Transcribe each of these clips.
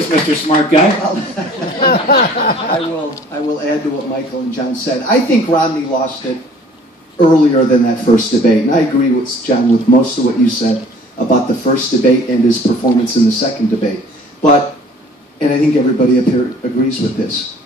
Mr. Smart Guy. I will add to what Michael and John said. I think Romney lost it earlier than that first debate. And I agree with John with most of what you said about the first debate and his performance in the second debate. But, and I think everybody up here agrees with this,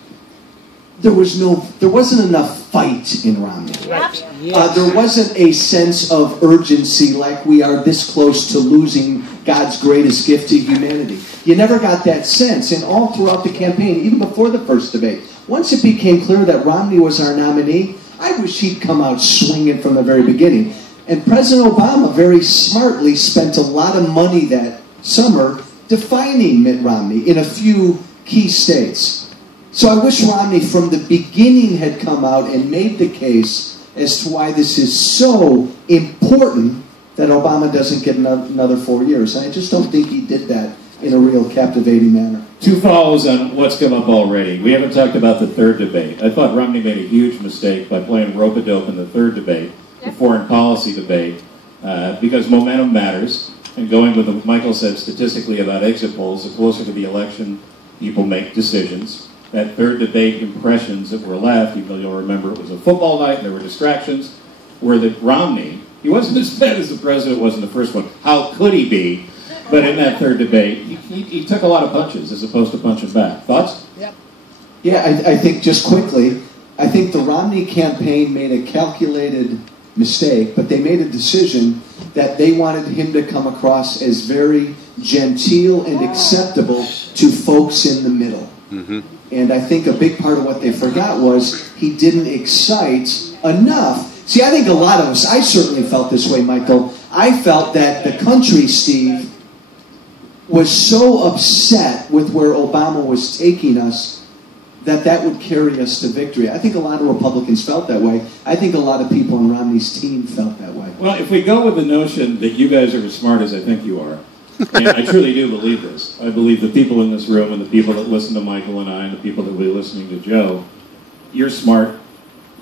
there wasn't enough fight in Romney. There wasn't a sense of urgency like we are this close to losing God's greatest gift to humanity. You never got that sense. And all throughout the campaign, even before the first debate, once it became clear that Romney was our nominee, I wish he'd come out swinging from the very beginning. And President Obama very smartly spent a lot of money that summer defining Mitt Romney in a few key states. So I wish Romney from the beginning had come out and made the case as to why this is so important that Obama doesn't get another 4 years. And I just don't think he did that in a real captivating manner. Two follows on what's come up already. We haven't talked about the third debate. I thought Romney made a huge mistake by playing rope-a-dope in the third debate, the foreign policy debate, because momentum matters. And going with what Michael said statistically about exit polls, the closer to the election, people make decisions. That third debate impressions that were left, even though you'll remember it was a football night and there were distractions, were that Romney, he wasn't as bad as the president was in the first one. How could he be? But in that third debate, he took a lot of punches as opposed to punching back. Thoughts? Yep. Yeah, I think just quickly, I think the Romney campaign made a calculated mistake, but they made a decision that they wanted him to come across as very genteel and acceptable to folks in the middle. Mm-hmm. And I think a big part of what they forgot was he didn't excite enough. See, I think a lot of us, I certainly felt this way, Michael. I felt that the country, Steve, was so upset with where Obama was taking us that would carry us to victory. I think a lot of Republicans felt that way. I think a lot of people on Romney's team felt that way. Well, if we go with the notion that you guys are as smart as I think you are, and I truly do believe this. I believe the people in this room and the people that listen to Michael and I and the people that will be listening to Joe, you're smart,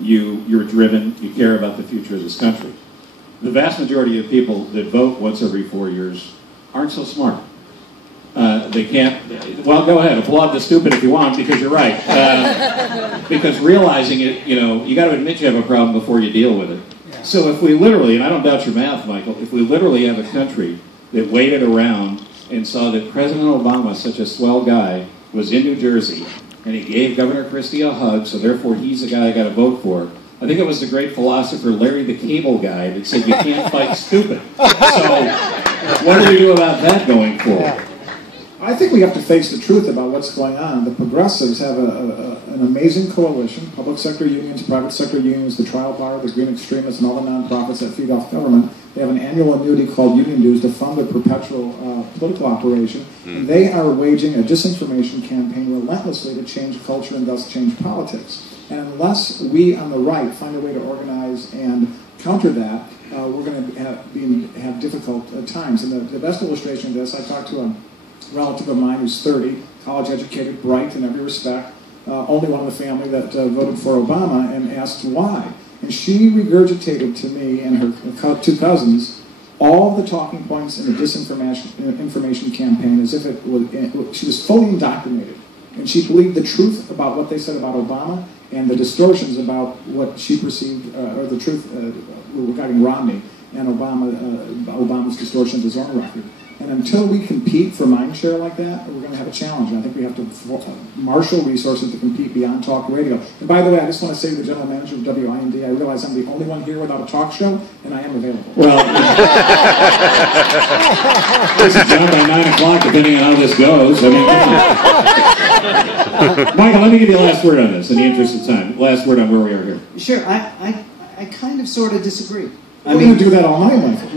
you're driven, you care about the future of this country. The vast majority of people that vote once every 4 years aren't so smart. They can't, well, go ahead, applaud the stupid if you want, because you're right. Because realizing it, you got to admit you have a problem before you deal with it. So if we literally, and I don't doubt your math, Michael, if we literally have a country that waited around and saw that President Obama, such a swell guy, was in New Jersey, and he gave Governor Christie a hug, so therefore he's the guy I got to vote for. I think it was the great philosopher Larry the Cable Guy that said you can't fight stupid. So what do we do about that going forward? I think we have to face the truth about what's going on. The progressives have an amazing coalition, public sector unions, private sector unions, the trial bar, the green extremists, and all the nonprofits that feed off government. They have an annual annuity called union dues to fund their perpetual political operation. And they are waging a disinformation campaign relentlessly to change culture and thus change politics. And unless we on the right find a way to organize and counter that, we're going to have difficult times. And the best illustration of this, I talked to a relative of mine who's 30, college educated, bright in every respect, only one of the family that voted for Obama, and asked why. And she regurgitated to me and her two cousins all of the talking points in the disinformation campaign as if it was, she was fully indoctrinated. And she believed the truth about what they said about Obama and the distortions about what she perceived, or the truth regarding Romney and Obama's distortion of his own record. And until we compete for mind share like that, we're going to have a challenge. And I think we have to marshal resources to compete beyond talk radio. And by the way, I just want to say to the general manager of WIND, I realize I'm the only one here without a talk show, and I am available. Well, this is done by 9 o'clock, depending on how this goes. I mean, Michael, let me give you the last word on this, in the interest of time. Last word on where we are here. Sure. I kind of sort of disagree. We're going to do that all night, Michael.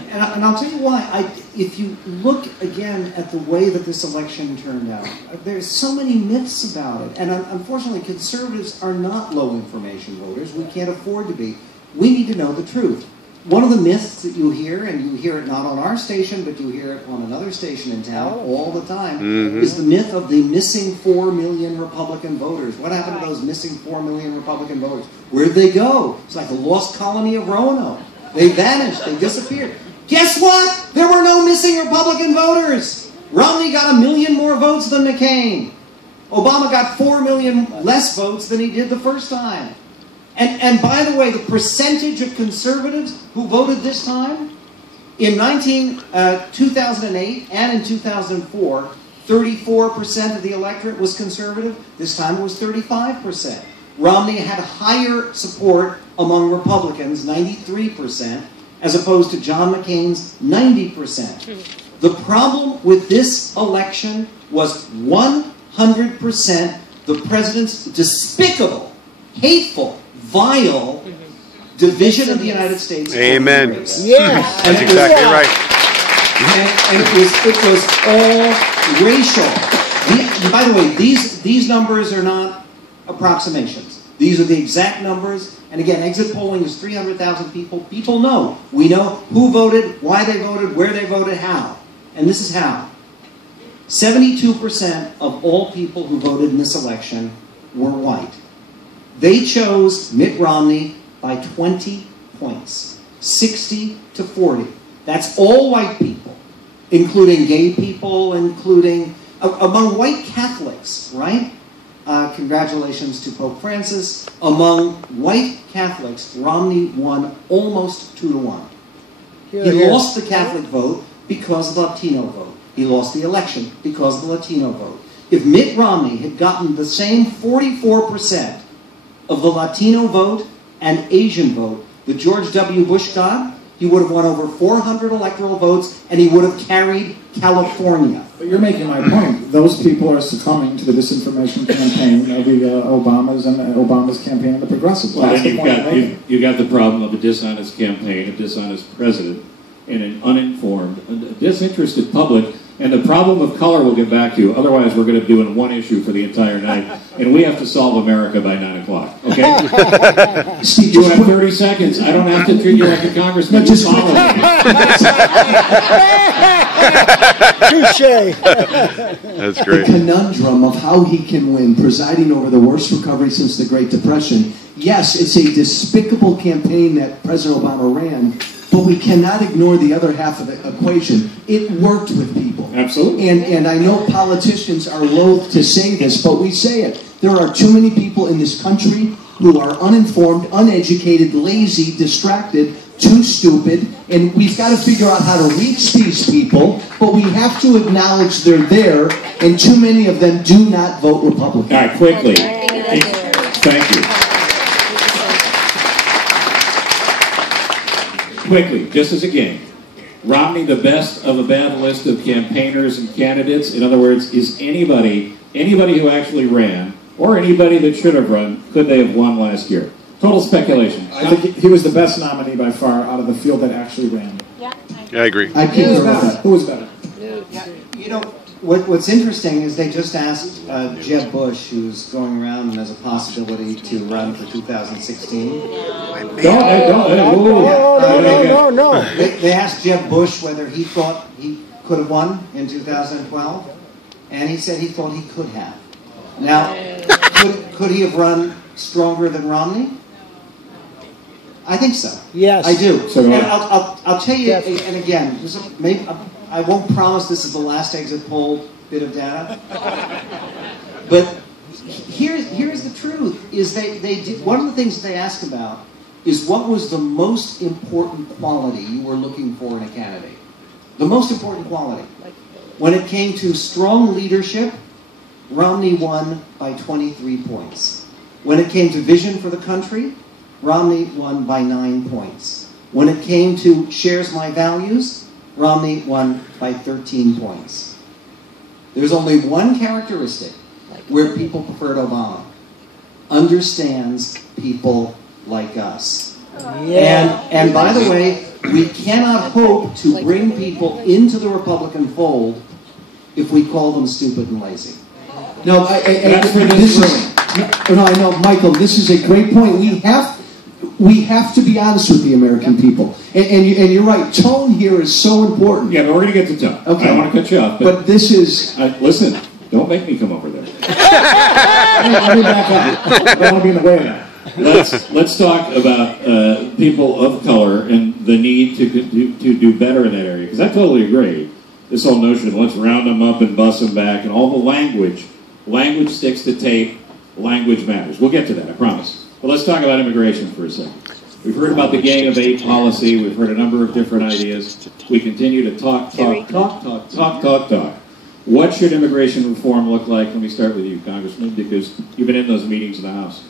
And I'll tell you why. If you look again at the way that this election turned out, there's so many myths about it. And unfortunately, conservatives are not low information voters. We can't afford to be. We need to know the truth. One of the myths that you hear, and you hear it not on our station, but you hear it on another station in town all the time, is the myth of the missing 4 million Republican voters. What happened to those missing 4 million Republican voters? Where'd they go? It's like a lost colony of Roanoke. They vanished. They disappeared. Guess what? There were no missing Republican voters. Romney Romney got 1 million more votes than McCain. Obama got 4 million less votes than he did the first time. And by the way, the percentage of conservatives who voted this time, in 2008 and in 2004, 34% of the electorate was conservative. This time it was 35%. Romney had higher support among Republicans, 93%, as opposed to John McCain's 90%. The problem with this election was 100% the president's despicable, hateful, vile division of the United States. Amen. Yes. That's exactly right. And it was all racial. By the way, these numbers are not approximations. These are the exact numbers. And again, exit polling is 300,000 people. People know. We know who voted, why they voted, where they voted, how. And this is how. 72% of all people who voted in this election were white. They chose Mitt Romney by 20 points, 60 to 40. That's all white people, including gay people, including among white Catholics, right? Congratulations to Pope Francis. Among white Catholics, Romney won almost 2-1. He lost the Catholic vote because of the Latino vote. He lost the election because of the Latino vote. If Mitt Romney had gotten the same 44% of the Latino vote and Asian vote that George W. Bush got, he would have won over 400 electoral votes, and he would have carried California. But you're making my point. Those people are succumbing to the disinformation campaign of the Obamas and Obama's campaign and the progressives. Well, then you've got the problem of a dishonest campaign, a dishonest president, and an uninformed, a disinterested public. And the problem of color we'll get back to. Otherwise, we're going to be doing one issue for the entire night. And we have to solve America by 9 o'clock. Okay? Steve, you have 30 seconds. I don't have to treat you like a congressman. Just follow me. Touche. That's great. The conundrum of how he can win, presiding over the worst recovery since the Great Depression. Yes, it's a despicable campaign that President Obama ran, but we cannot ignore the other half of the equation. It worked with people. Absolutely. And I know politicians are loath to say this, but we say it. There are too many people in this country who are uninformed, uneducated, lazy, distracted, too stupid, and we've got to figure out how to reach these people, but we have to acknowledge they're there, and too many of them do not vote Republican. All right, quickly. Thank you. Quickly, just as a game. Romney the best of a bad list of campaigners and candidates? In other words, is anybody who actually ran, or anybody that should have run, could they have won last year? Total speculation. I think he was the best nominee by far out of the field that actually ran. Yeah, I agree. I can't agree with that. Who was better? Yeah, you know, what's interesting is they just asked Jeb Bush, who's going around as a possibility to run for 2016. No. They asked Jeb Bush whether he thought he could have won in 2012, and he said he thought he could have. Now, could he have run stronger than Romney? I think so. Yes. I do. So And I'll tell you, and again, I won't promise this is the last exit poll bit of data, but here's the truth, is they did, one of the things they asked about is what was the most important quality you were looking for in a candidate. The most important quality. When it came to strong leadership, Romney won by 23 points. When it came to vision for the country, Romney won by 9 points. When it came to shares my values, Romney won by 13 points. There's only one characteristic where people preferred Obama. Understands people like us. And by the way, we cannot hope to bring people into the Republican fold if we call them stupid and lazy. No, I know, Michael, this is a great point. We have to be honest with the American people. And you're right, tone here is so important. Yeah, but we're going to get to tone. Okay. I don't want to cut you off. But this is... listen, don't make me come over there. Let me back up. I don't want to be in the way of that. Let's talk about people of color and the need to do better in that area. Because I totally agree. this whole notion of let's round them up and bust them back, and all the language sticks to tape, language matters. We'll get to that, I promise. But let's talk about immigration for a second. We've heard about the Gang of Eight policy. We've heard a number of different ideas. We continue to talk. What should immigration reform look like? Let me start with you, Congressman, because you've been in those meetings in the House.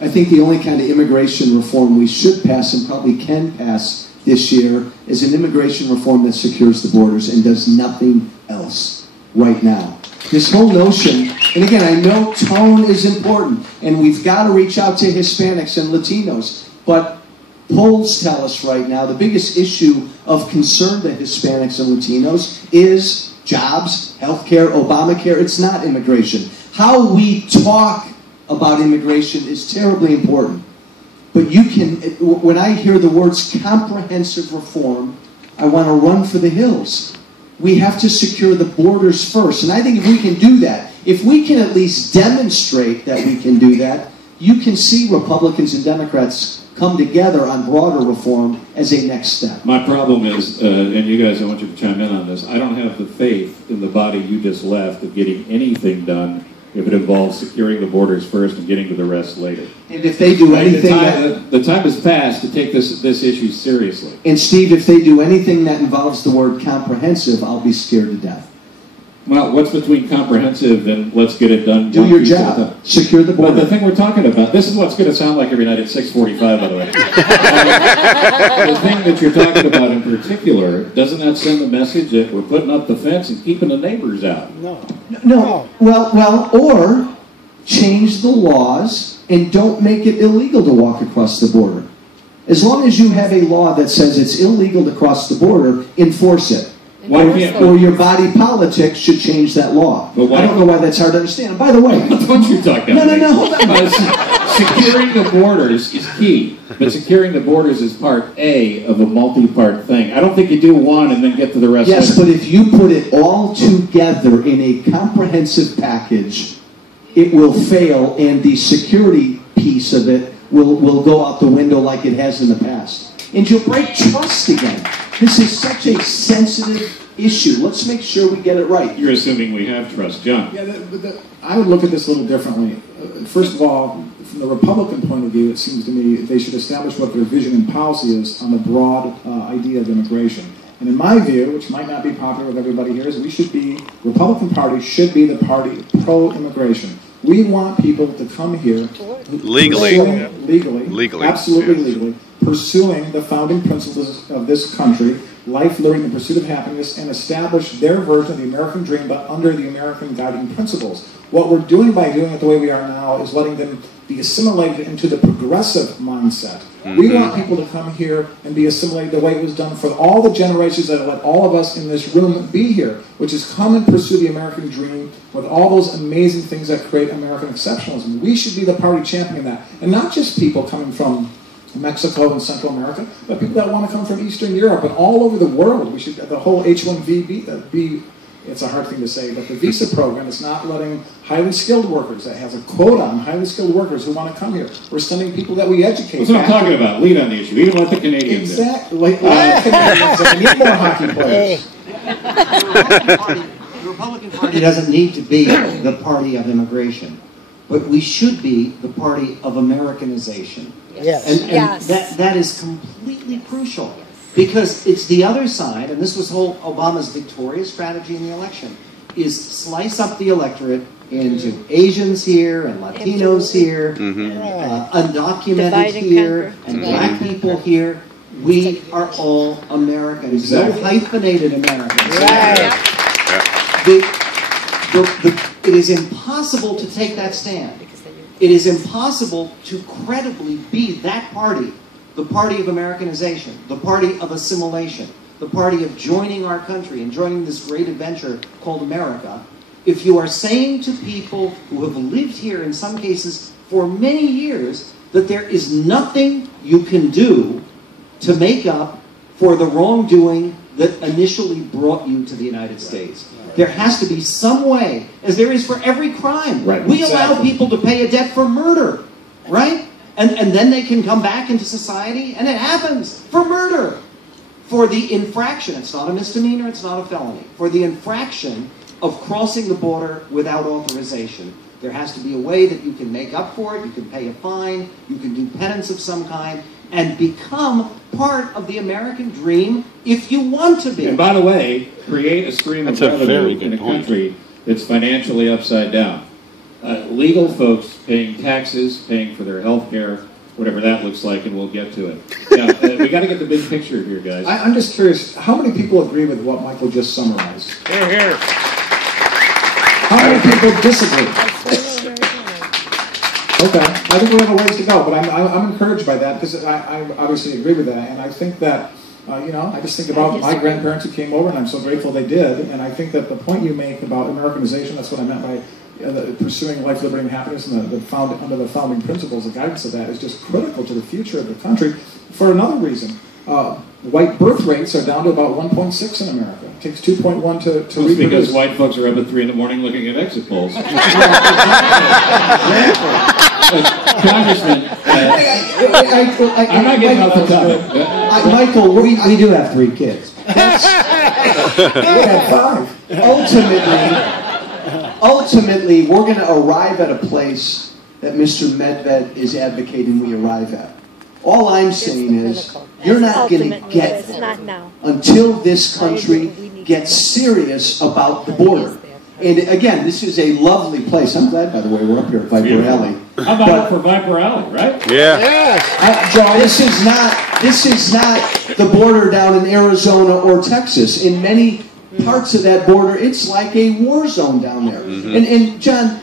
I think the only kind of immigration reform we should pass and probably can pass this year is an immigration reform that secures the borders and does nothing else right now. This whole notion, and again, I know tone is important, and we've got to reach out to Hispanics and Latinos, but polls tell us right now the biggest issue of concern to Hispanics and Latinos is jobs, healthcare, Obamacare. It's not immigration. How we talk about immigration is terribly important. But you can, when I hear the words comprehensive reform, I want to run for the hills. We have to secure the borders first. And I think if we can do that, if we can at least demonstrate that we can do that, you can see Republicans and Democrats come together on broader reform as a next step. My problem is, and you guys, I want you to chime in on this, I don't have the faith in the body you just left of getting anything done if it involves securing the borders first and getting to the rest later. And if they do anything the time has passed to take this issue seriously. And Steve, if they do anything that involves the word comprehensive, I'll be scared to death. Well, what's between comprehensive and let's get it done? Do your job. Secure the border. But the thing we're talking about, this is what's going to sound like every night at 6:45, by the way. The thing that you're talking about in particular, doesn't that send the message that we're putting up the fence and keeping the neighbors out? No. Well, or change the laws and don't make it illegal to walk across the border. As long as you have a law that says it's illegal to cross the border, enforce it. Or your body politic should change that law. I don't know why that's hard to understand. And by the way, don't you talk about No, hold on. Securing the borders is key, but securing the borders is part A of a multi-part thing. I don't think you do one and then get to the rest. Yes, but if you put it all together in a comprehensive package, it will fail, and the security piece of it will go out the window like it has in the past. And you'll break trust again. This is such a sensitive issue. Let's make sure we get it right. You're assuming we have trust. John? Yeah, I would look at this a little differently. First of all, from the Republican point of view, it seems to me they should establish what their vision and policy is on the broad idea of immigration. And in my view, which might not be popular with everybody here, is Republican Party should be the party pro-immigration. We want people to come here legally, absolutely legally, pursuing the founding principles of this country, life, liberty, and the pursuit of happiness, and establish their version of the American dream, but under the American guiding principles. What we're doing by doing it the way we are now is letting them be assimilated into the progressive mindset. Mm-hmm. We want people to come here and be assimilated the way it was done for all the generations that have let all of us in this room be here, which is come and pursue the American dream with all those amazing things that create American exceptionalism. We should be the party championing that. And not just people coming from Mexico and Central America, but people that want to come from Eastern Europe and all over the world. We should, the whole H-1B be, it's a hard thing to say, but the visa program is not letting highly skilled workers, that has a quota on highly skilled workers who want to come here. We're sending people that we educate. That's what I'm talking about. Lead on the issue. Even let the Canadians exactly. Let the Canadians in. We need more hockey players. The Republican Party doesn't need to be the party of immigration, but we should be the party of Americanization. Yes. And that is completely crucial, because it's the other side, and this was Obama's victorious strategy in the election, is slice up the electorate into Asians here and Latinos here, undocumented here, and black people here. We are all Americans, no hyphenated Americans. Right. It is impossible to take that stand. It is impossible to credibly be that party, the party of Americanization, the party of assimilation, the party of joining our country and joining this great adventure called America, if you are saying to people who have lived here in some cases for many years that there is nothing you can do to make up for the wrongdoing that initially brought you to the United States. There has to be some way, as there is for every crime. Right. We allow people to pay a debt for murder, right? And then they can come back into society, and it happens for murder. For the infraction, it's not a misdemeanor, it's not a felony. For the infraction of crossing the border without authorization, there has to be a way that you can make up for it, you can pay a fine, you can do penance of some kind, and become part of the American dream if you want to be. And by the way, create a stream of revenue in a country that's financially upside down. Legal folks paying taxes, paying for their health care, whatever that looks like, and we'll get to it. Now, we got to get the big picture here, guys. I'm just curious, how many people agree with what Michael just summarized? Here, here. How many people disagree? Okay, I think we have a ways to go, but I'm encouraged by that because I obviously agree with that, and I think that, I just think about my grandparents who came over, and I'm so grateful they did, and I think that the point you make about Americanization, that's what I meant by pursuing life, liberty, and happiness, and under the founding principles, the guidance of that is just critical to the future of the country for another reason. White birth rates are down to about 1.6 in America. It takes 2.1 to reproduce. Because white folks are up at 3 in the morning looking at exit polls. Congressman, I'm not getting off the topic. Michael, we do have 3 kids. We have 5. Ultimately, we're going to arrive at a place that Mr. Medved is advocating we arrive at. All I'm saying is, you're not going to get there until this country gets serious about the border. And again, this is a lovely place. I'm glad, by the way, we're up here at Viper Alley. How about for Viper Alley, right? Yeah. Yes. Joe, this is not the border down in Arizona or Texas. In many parts of that border, it's like a war zone down there. And John,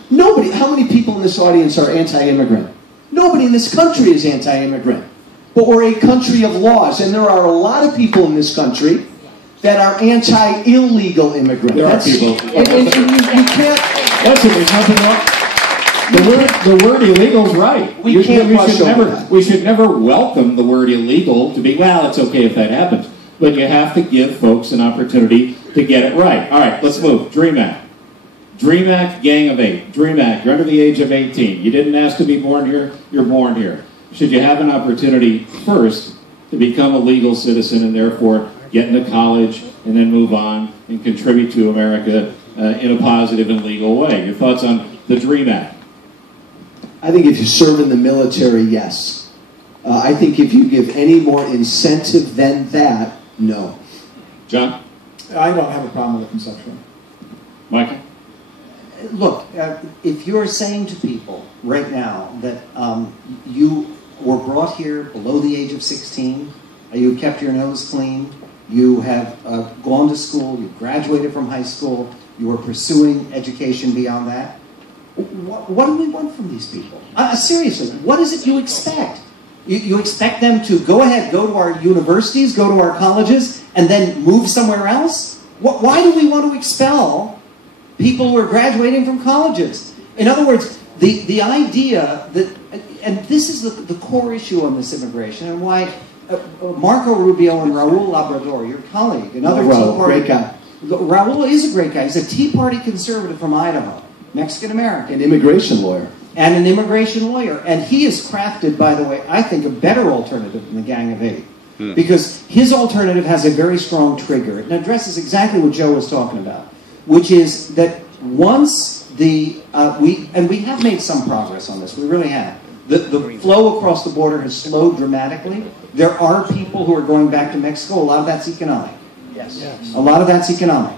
how many people in this audience are anti-immigrant? Nobody in this country is anti-immigrant. But we're a country of laws, and there are a lot of people in this country that are anti-illegal immigrants. There are people. And you can't... Listen, there's nothing wrong. The word illegal is right. We should never welcome the word illegal to be, well, it's okay if that happens. But you have to give folks an opportunity to get it right. All right, let's move. DREAM Act. DREAM Act, Gang of 8. DREAM Act, you're under the age of 18. You didn't ask to be born here, you're born here. Should you have an opportunity first to become a legal citizen and therefore get into college and then move on and contribute to America in a positive and legal way? Your thoughts on the DREAM Act? I think if you serve in the military, yes. I think if you give any more incentive than that, no. John? I don't have a problem with it conceptually. Michael? Look, if you're saying to people right now that you were brought here below the age of 16, you kept your nose clean, you have gone to school, you graduated from high school, you are pursuing education beyond that, what do we want from these people? Seriously, what is it you expect? You expect them to go ahead, go to our universities, go to our colleges, and then move somewhere else? Why do we want to expel people who are graduating from colleges? In other words, the idea that, and this is the core issue on this immigration, and why Marco Rubio and Raul Labrador, your colleague, another Tea Party great guy. Raul is a great guy. He's a Tea Party conservative from Idaho, Mexican-American. An immigration lawyer. And an immigration lawyer. And he has crafted, by the way, I think a better alternative than the Gang of 8. Because his alternative has a very strong trigger. It addresses exactly what Joe was talking about, which is that once we have made some progress on this, we really have. The flow across the border has slowed dramatically. There are people who are going back to Mexico. A lot of that's economic. Yes. A lot of that's economic.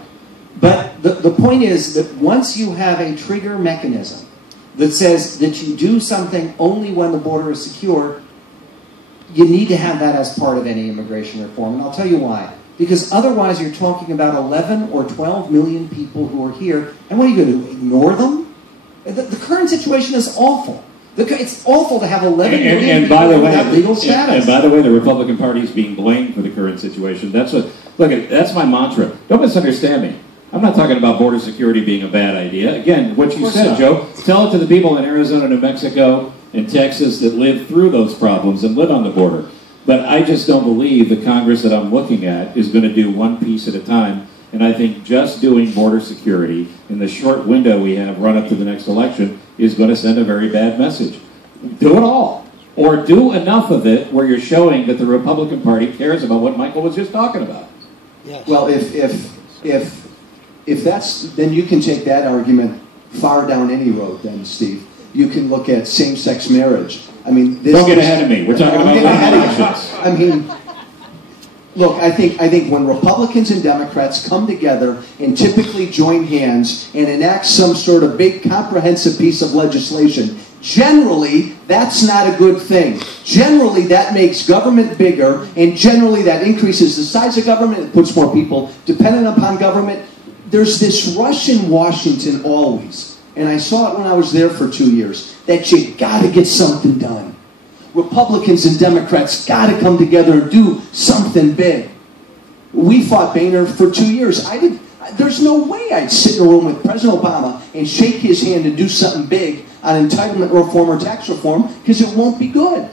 But the point is that once you have a trigger mechanism that says that you do something only when the border is secure, you need to have that as part of any immigration reform. And I'll tell you why. Because otherwise you're talking about 11 or 12 million people who are here. And what are you going to do? Ignore them? The current situation is awful. It's awful to have 11 million people without legal status. And by the way, the Republican Party is being blamed for the current situation. That's my mantra. Don't misunderstand me. I'm not talking about border security being a bad idea. Again, what you said, Joe, tell it to the people in Arizona, New Mexico, and Texas that live through those problems and live on the border. But I just don't believe the Congress that I'm looking at is going to do one piece at a time. And I think just doing border security in the short window we have run up to the next election is going to send a very bad message. Do it all. Or do enough of it where you're showing that the Republican Party cares about what Michael was just talking about. Yes. Well, if that's, then you can take that argument far down any road then, Steve. You can look at same-sex marriage. I mean, this, Don't get ahead of me. We're talking about elections. I mean, look, I think when Republicans and Democrats come together and typically join hands and enact some sort of big comprehensive piece of legislation, generally that's not a good thing. Generally that makes government bigger, and generally that increases the size of government, it puts more people dependent upon government. There's this rush in Washington always, and I saw it when I was there for 2 years, that you gotta get something done. Republicans and Democrats gotta come together and do something big. We fought Boehner for 2 years. There's no way I'd sit in a room with President Obama and shake his hand and do something big on entitlement reform or tax reform, because it won't be good.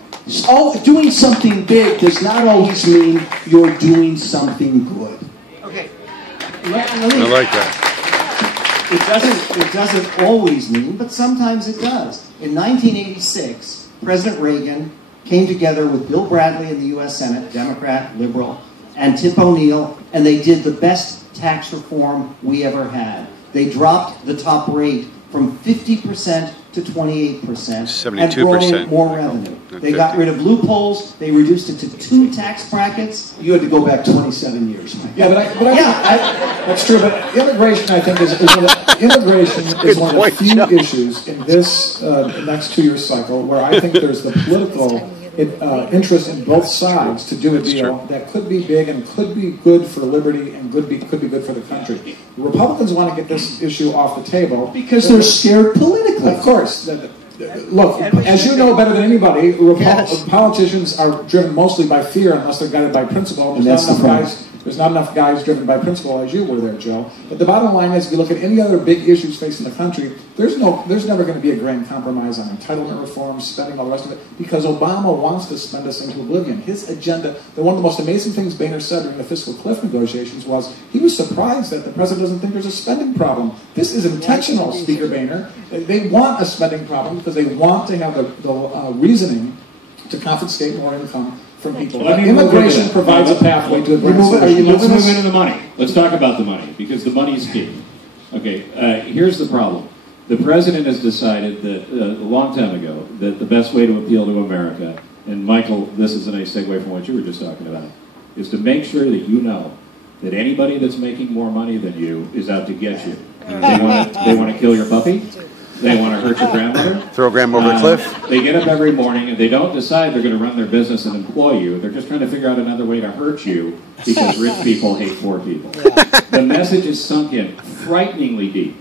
Doing something big does not always mean you're doing something good. Okay. I like that. It doesn't always mean, but sometimes it does. In 1986, President Reagan came together with Bill Bradley in the U.S. Senate, Democrat, liberal, and Tip O'Neill, and they did the best tax reform we ever had. They dropped the top rate from 50% to 28%, 72%. and brought in more revenue. They got rid of loopholes. They reduced it to 2 tax brackets. You had to go back 27 years, Mike. Yeah, that's true. But immigration, I think, is one of the few issues in this next 2-year cycle where I think there's the political interest in both sides to do a deal that could be big and could be good for liberty and could be good for the country. The Republicans want to get this issue off the table Because they're scared politically. Of course. Look, as you know better than anybody, politicians are driven mostly by fear unless they're guided by principle. There's not enough guys driven by principle as you were there, Joe. But the bottom line is, if you look at any other big issues facing the country, there's never going to be a grand compromise on entitlement reform, spending, all the rest of it, because Obama wants to spend us into oblivion. His agenda, one of the most amazing things Boehner said during the fiscal cliff negotiations was he was surprised that the president doesn't think there's a spending problem. This is intentional, Speaker Boehner. They want a spending problem because they want to have the reasoning to confiscate more income from people. Immigration provides a pathway to Let's move into the money. Let's talk about the money, because the money is key. Okay, here's the problem. The president has decided that a long time ago that the best way to appeal to America, and Michael, this is a nice segue from what you were just talking about, is to make sure that you know that anybody that's making more money than you is out to get you. They want to kill your puppy. They want to hurt your grandmother. Throw grandma over a cliff. They get up every morning and they don't decide they're going to run their business and employ you. They're just trying to figure out another way to hurt you because rich people hate poor people. The message is sunk in frighteningly deep.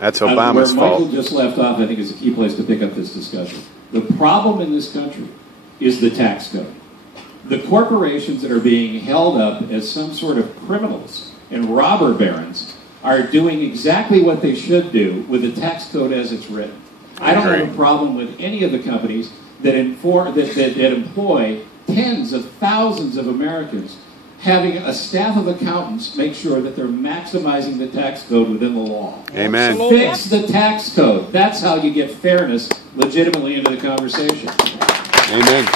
That's Obama's where Michael fault. just left off, I think, is a key place to pick up this discussion. The problem in this country is the tax code. The corporations that are being held up as some sort of criminals and robber barons are doing exactly what they should do with the tax code as it's written. I don't have a problem with any of the companies that employ tens of thousands of Americans having a staff of accountants make sure that they're maximizing the tax code within the law. Amen. Fix the tax code. That's how you get fairness legitimately into the conversation. Amen.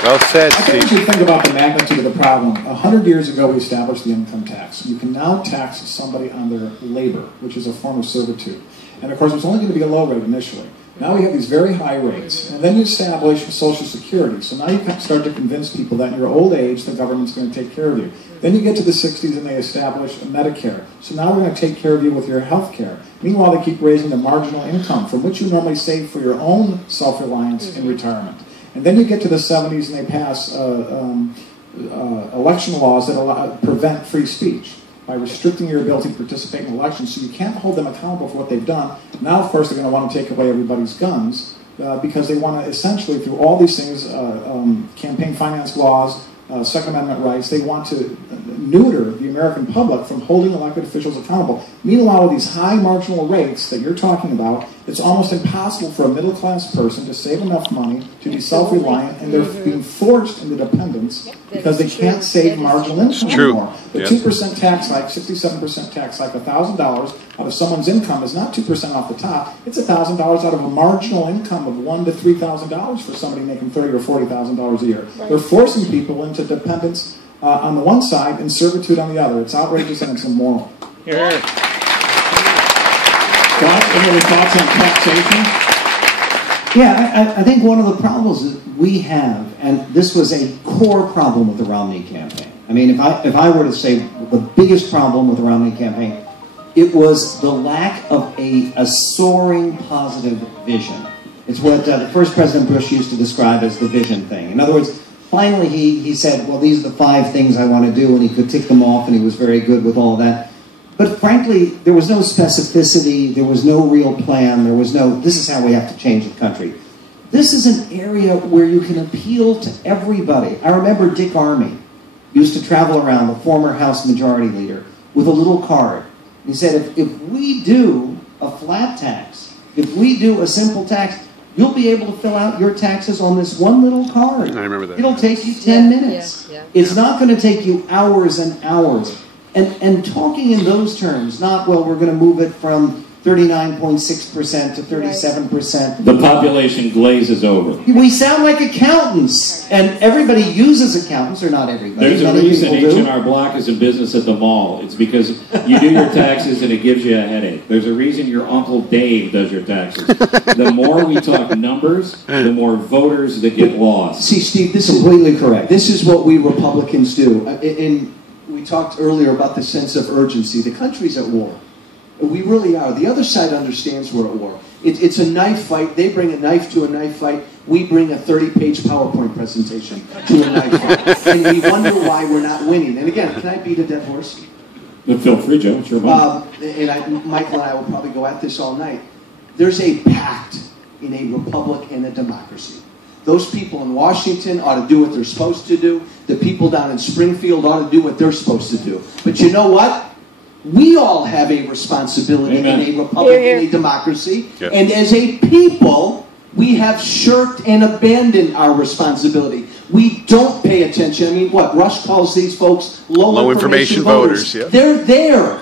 Well said, I think Steve. you should think about the magnitude of the problem. 100 years ago, we established the income tax. You can now tax somebody on their labor, which is a form of servitude. And of course, it's only going to be a low rate initially. Now we have these very high rates, and then you establish Social Security. So now you can start to convince people that in your old age, the government's going to take care of you. Then you get to the 60s and they establish Medicare. So now they're going to take care of you with your health care. Meanwhile, they keep raising the marginal income from which you normally save for your own self-reliance in retirement. And then you get to the 70s and they pass election laws that prevent free speech by restricting your ability to participate in elections, so you can't hold them accountable for what they've done. Now, of course, they're going to want to take away everybody's guns because they want to essentially, through all these things, campaign finance laws, Second Amendment rights, they want to neuter the American public from holding elected officials accountable. Meanwhile, with these high marginal rates that you're talking about, it's almost impossible for a middle-class person to save enough money to be self-reliant, and they're being forced into dependence because they can't save marginal income anymore. The 2% tax hike, 67% tax hike, $1,000 out of someone's income is not 2% off the top. It's $1,000 out of a marginal income of $1,000 to $3,000 for somebody making $30,000 or $40,000 a year. They're forcing people into dependence on the one side and servitude on the other. It's outrageous and it's immoral. Any other thoughts on taxation? Yeah, I think one of the problems that we have, and this was a core problem with the Romney campaign. I mean, if I were to say the biggest problem with the Romney campaign, it was the lack of a soaring positive vision. It's what the first President Bush used to describe as the vision thing. In other words, finally he said, well, these are the 5 things I want to do, and he could tick them off, and he was very good with all of that. But frankly, there was no specificity, there was no real plan, there was no, this is how we have to change the country. This is an area where you can appeal to everybody. I remember Dick Armey used to travel around, the former House Majority Leader, with a little card. He said, if we do a flat tax, if we do a simple tax, you'll be able to fill out your taxes on this one little card. I remember that. It'll take you 10 minutes. It's not going to take you hours and hours. And talking in those terms, not, well, we're going to move it from 39.6% to 37%. The population glazes over. We sound like accountants, and everybody uses accountants, or not everybody. There's a reason H&R Block is in business at the mall. It's because you do your taxes and it gives you a headache. There's a reason your Uncle Dave does your taxes. The more we talk numbers, the more voters that get lost. See, Steve, this is completely correct. This is what we Republicans do. We talked earlier about the sense of urgency. The country's at war. We really are. The other side understands we're at war. It's a knife fight. They bring a knife to a knife fight. We bring a 30-page PowerPoint presentation to a knife fight. And we wonder why we're not winning. And again, can I beat a dead horse? Feel free, Joe. It's your moment. Michael and I will probably go at this all night. There's a pact in a republic and a democracy. Those people in Washington ought to do what they're supposed to do. The people down in Springfield ought to do what they're supposed to do. But you know what? We all have a responsibility in a republic and a democracy. Yep. And as a people, we have shirked and abandoned our responsibility. We don't pay attention. I mean, what? Rush calls these folks low information voters. Yep. They're there.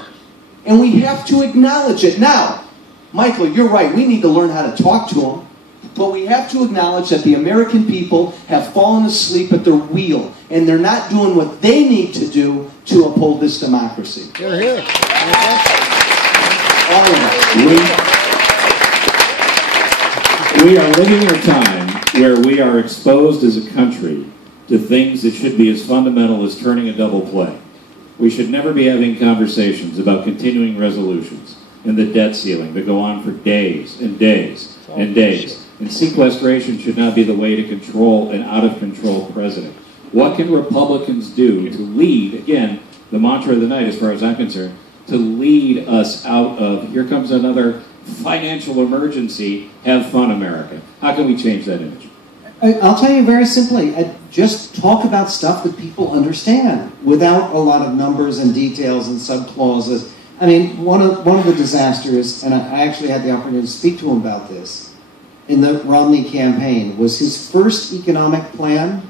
And we have to acknowledge it. Now, Michael, you're right. We need to learn how to talk to them. But we have to acknowledge that the American people have fallen asleep at their wheel, and they're not doing what they need to do to uphold this democracy. You're here. All of us. We are living in a time where we are exposed as a country to things that should be as fundamental as turning a double play. We should never be having conversations about continuing resolutions and the debt ceiling that go on for days and days and days. And sequestration should not be the way to control an out-of-control president. What can Republicans do to lead, again, the mantra of the night as far as I'm concerned, to lead us out of, here comes another financial emergency, have fun, America? How can we change that image? I'll tell you very simply, just talk about stuff that people understand without a lot of numbers and details and subclauses. I mean, one of the disasters, and I actually had the opportunity to speak to him about this, in the Romney campaign, was his first economic plan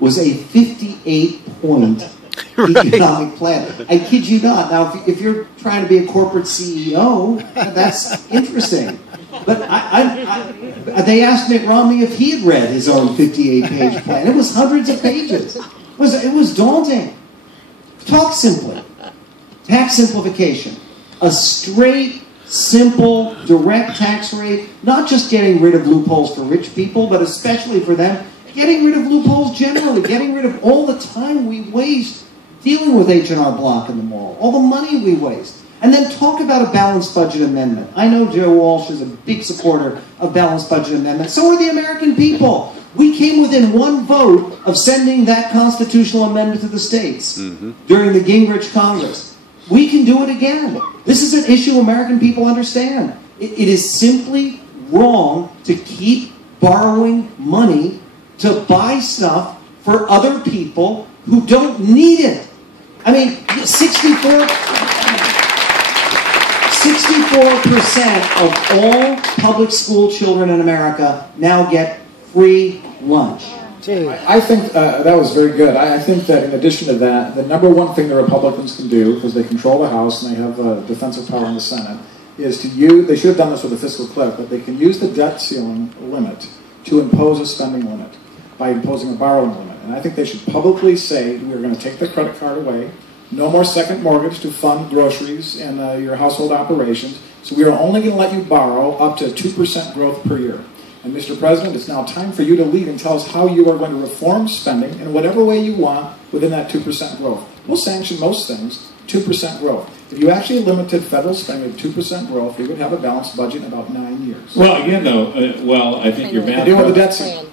was a 58-point economic plan. I kid you not. Now, if you're trying to be a corporate CEO, that's interesting. But they asked Mitt Romney if he had read his own 58-page plan. It was hundreds of pages. It was daunting. Talk simply. Tax simplification. A straight, simple, direct tax rate, not just getting rid of loopholes for rich people, but especially for them, getting rid of loopholes generally, getting rid of all the time we waste dealing with H&R Block in the mall, all the money we waste. And then talk about a balanced budget amendment. I know Joe Walsh is a big supporter of balanced budget amendment. So are the American people. We came within one vote of sending that constitutional amendment to the states during the Gingrich Congress. We can do it again. This is an issue American people understand. It is simply wrong to keep borrowing money to buy stuff for other people who don't need it. I mean, 64% of all public school children in America now get free lunch. I think that was very good. I think that in addition to that, the number one thing the Republicans can do, because they control the House and they have defensive power in the Senate, is to use, they should have done this with a fiscal cliff, but they can use the debt ceiling limit to impose a spending limit by imposing a borrowing limit. And I think they should publicly say, we are going to take the credit card away, no more second mortgage to fund groceries and your household operations, so we are only going to let you borrow up to 2% growth per year. And Mr. President, it's now time for you to lead and tell us how you are going to reform spending in whatever way you want within that 2% growth. We'll sanction most things, 2% growth. If you actually limited federal spending at 2% growth, we would have a balanced budget in about 9 years. Well, again, though, I think your math.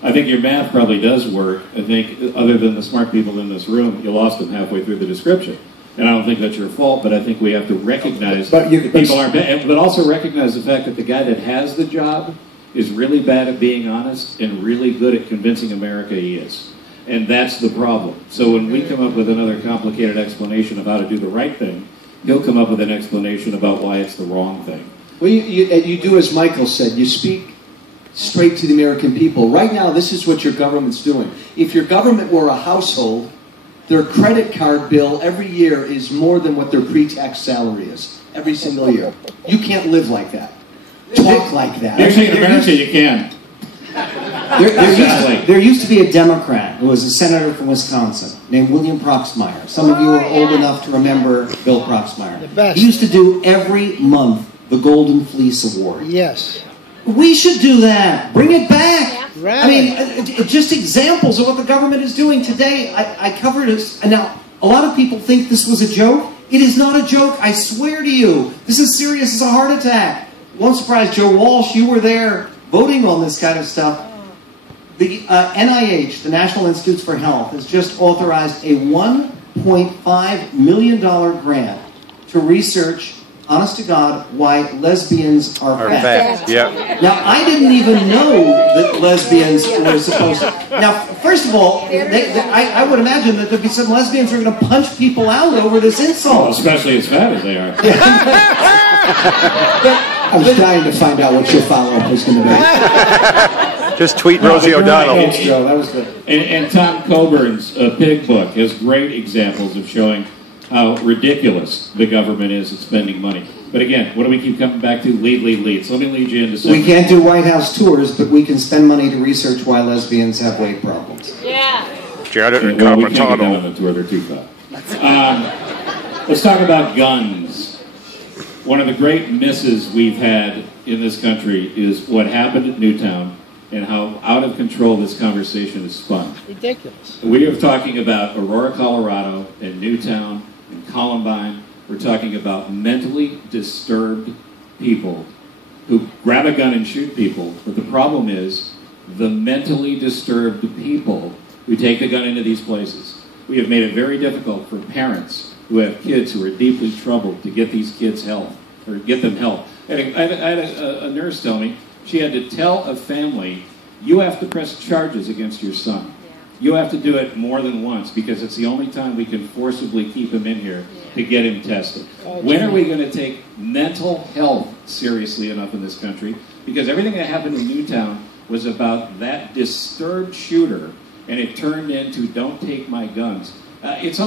I think your math probably does work. I think, other than the smart people in this room, you lost them halfway through the description. And I don't think that's your fault, but I think we have to recognize people aren't bad, but also recognize the fact that the guy that has the job is really bad at being honest and really good at convincing America he is. And that's the problem. So when we come up with another complicated explanation of how to do the right thing, he'll come up with an explanation about why it's the wrong thing. Well, you do as Michael said. You speak straight to the American people. Right now, this is what your government's doing. If your government were a household, their credit card bill every year is more than what their pre-tax salary is every single year. You can't live like that. Talk like that. Actually, in America, you can. There used to be a Democrat who was a senator from Wisconsin named William Proxmire. Some of you are old enough to remember Bill Proxmire. He used to do every month the Golden Fleece Award. Yes. We should do that. Bring it back. Right. I mean, just examples of what the government is doing today. I covered this. And now, a lot of people think this was a joke. It is not a joke. I swear to you. This is serious as a heart attack. Won't surprise Joe Walsh. You were there voting on this kind of stuff. The NIH, the National Institutes for Health, has just authorized a $1.5 million grant to research, honest to God, why lesbians are fat. Yep. Now, I didn't even know that lesbians were supposed to. Now, first of all, I would imagine that there'd be some lesbians who are going to punch people out over this insult. Well, especially as fat as they are. I was dying to find out what your follow-up was going to be. Just tweet Rosie O'Donnell. Thanks, Joe. That was good. And Tom Coburn's Pig book has great examples of showing how ridiculous the government is at spending money. But again, what do we keep coming back to? Lead. So let me lead you into something. We can't do White House tours, but we can spend money to research why lesbians have weight problems. Yeah. Jared and Well, we can't get down Carmatano. on the tour, they're too fat. Let's talk about guns. One of the great misses we've had in this country is what happened at Newtown and how out of control this conversation is spun. Ridiculous. We are talking about Aurora, Colorado, and Newtown, and Columbine. We're talking about mentally disturbed people who grab a gun and shoot people. But the problem is the mentally disturbed people who take the gun into these places. We have made it very difficult for parents who have kids who are deeply troubled to get these kids help, or get them help. I had a nurse tell me she had to tell a family, you have to press charges against your son. You have to do it more than once because it's the only time we can forcibly keep him in here to get him tested. When are we going to take mental health seriously enough in this country? Because everything that happened in Newtown was about that disturbed shooter, and it turned into don't take my guns. It's